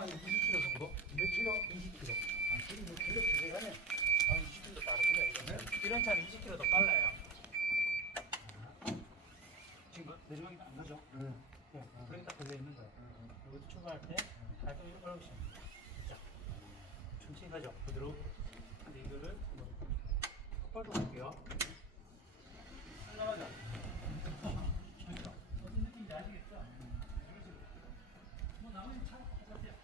한 20kg 정도? 몇 킬로? 20kg. 아, 지금 뭐 몇 아, 킬로 두 시간에 한 20kg 다릅니다, 이거는. 이런 차는 20kg 더 빨라요. 지금 뭐 내리막이 안 가죠? 응. 네. 그러니까 걸려 있는 거예요. 네, 여기서 출발할 때 발도 네. 올라오시면 돼요. 자, 천천히 가죠. 부드럽고. 근데 이거를 똑바로 볼게요. 상관하죠? 그렇죠. 어떤 느낌인지 아시겠죠? 음. 그렇죠. 뭐 나머지는 차가세요